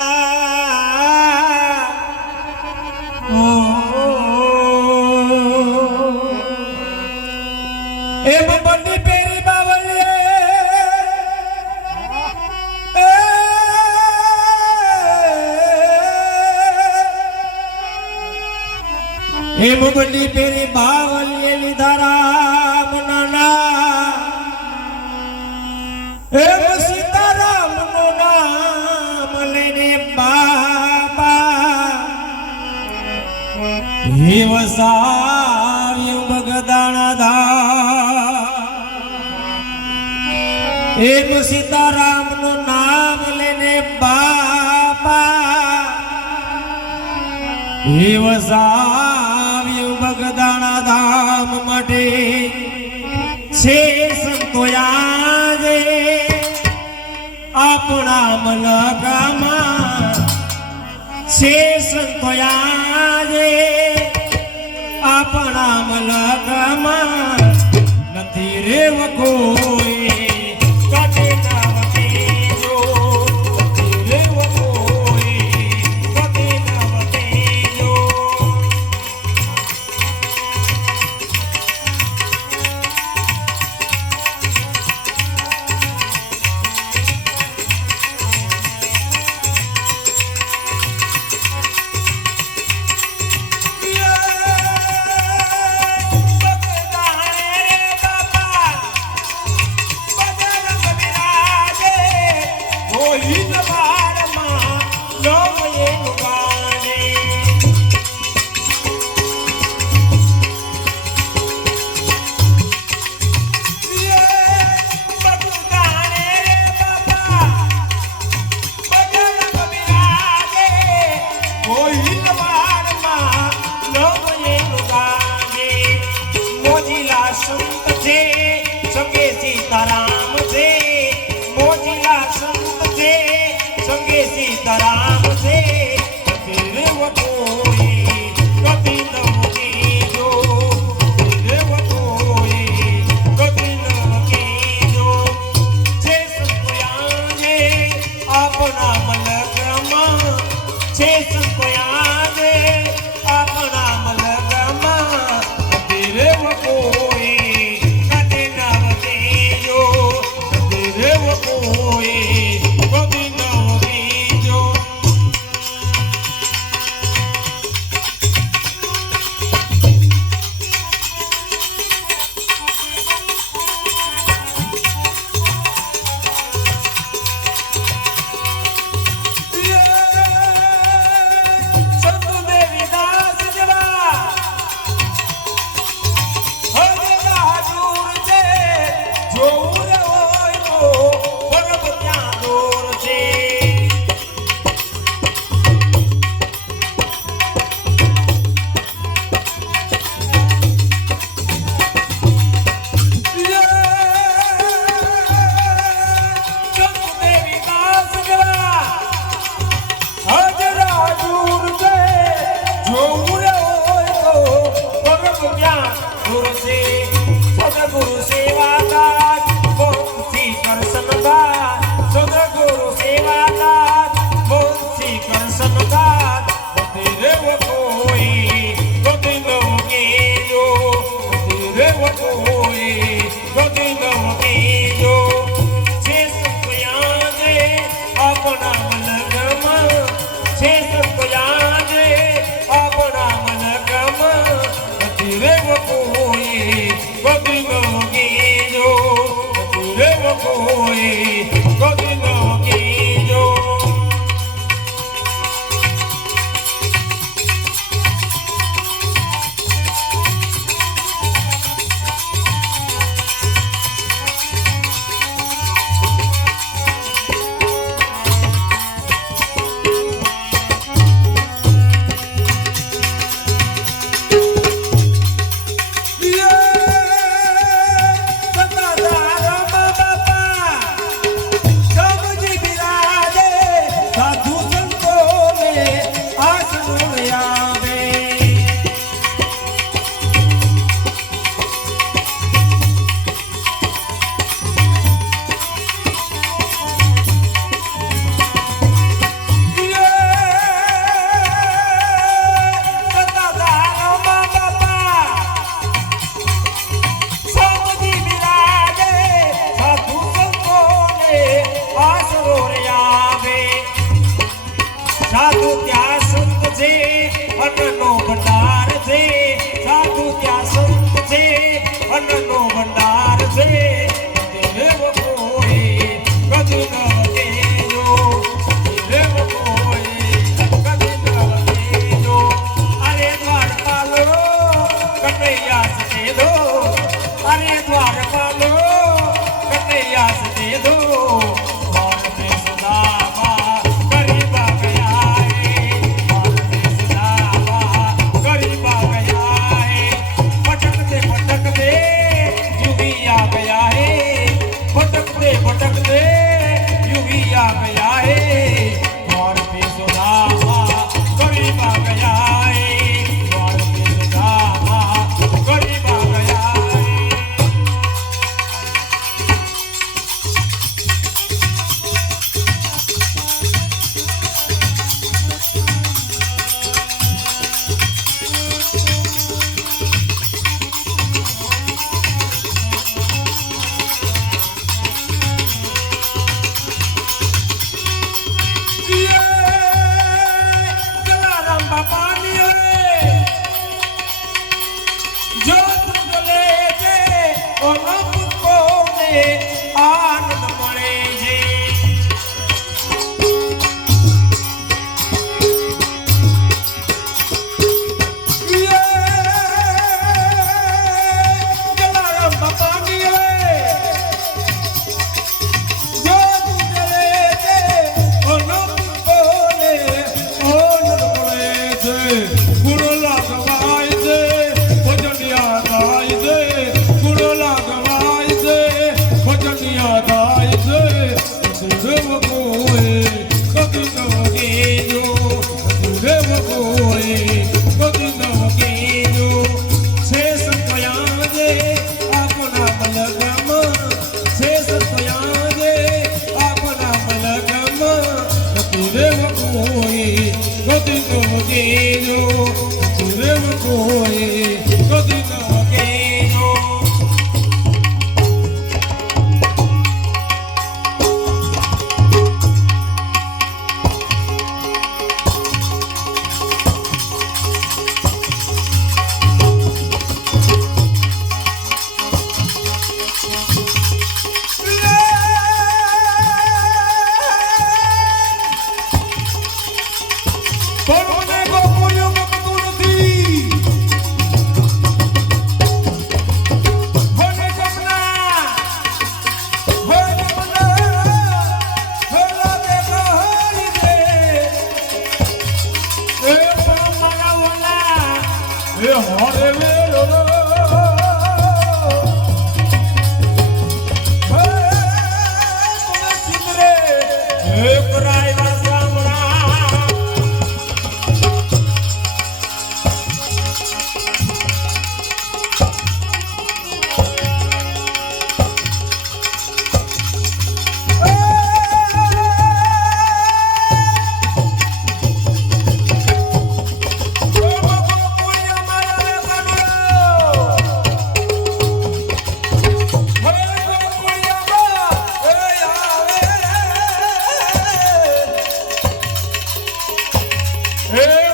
हे मुगली peri बावलिये लीधाराम नाना हे Sitaram no नाम लेने बाबा हे वसाव्यु भगदाना धा हे सीताराम नो नाम लेने बाबा हे वसाव्यु भगदाना धाम मटे छे संतोयाजे अपना मलकामा छे संतोयाजे अपना मलकामा नथी रेव कोई सीताराम से तेरे वो कोई कभी न होगी जो तेरे वो कोई कभी न होगी जो छे संतोयाजे अपना मलकमा छे संतोयाजे अपना मलकमा तेरे वो कोई कभी न होगी जो तेरे वो कोई कभी न गुरु सेवा दात मोक्ति करसन दात सदा गुरु सेवा दात मोक्ति करसन दात तेरे वो कोई कभी न होगी जो तेरे वो कोई कभी न होगी जो छे संतोयाजे अपना मनगमा छे संतोयाजे अपना मनगमा तेरे वो कोई कभी न होगी जो तेरे वो कोई कभी न होगी जो સાધુ ત્યાં સંત છે અન્નનો ભંડાર છે સાધુ ત્યાં સંત છે અન્નનો ભંડાર છે દેવ કોઈ કદી ન કેજો દેવ કોઈ કદી ન કેજો અરે દ્વારપાલો કનૈયા સદે દો અરે દ્વારપાલો કનૈયા સદે દો આનંદ મળે છે જલારામ બાપાની જો ચલે છે આનંદ મળે છે ગુણ લાગવાય છે ભજન યાદ આવે છે ગુણ લાગવાય છે ભજન યાદ આવે છે દેવ કોઈ કદી ન કેજો દેવ કોઈ કદી ન કેજો છે સત્યા જે આપના મલગમ છે સત્યા જે આપના મલગમ દેવ કોઈ કદી ન કેજો દેવ કોઈ કદી ન કેજો Hey!